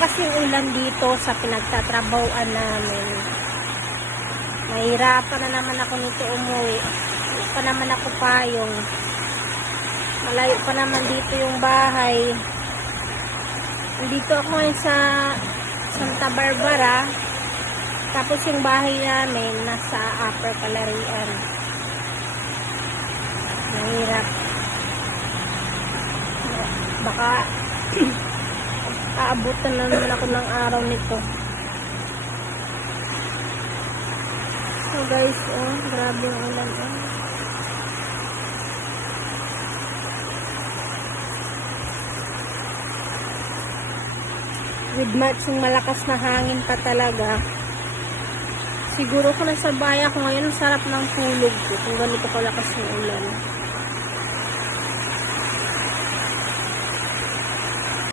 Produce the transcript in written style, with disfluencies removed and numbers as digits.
kasing ulan dito sa pinagtatrabahoan namin. Mahirapan na naman ako nito umuwi. Hindi pa naman ako payong. Malayo pa naman dito yung bahay. Dito ako ngayon sa Santa Barbara. Tapos yung bahay namin nasa Upper Calarian. Mahirap. Baka aabutan na naman ako ng araw nito. So guys, oh, grabe yung ulan, oh. With much yung malakas na hangin pa talaga. Siguro kung nasa bahay ako ngayon, ang sarap ng tulog ko kung ganito kalakas yung ulan.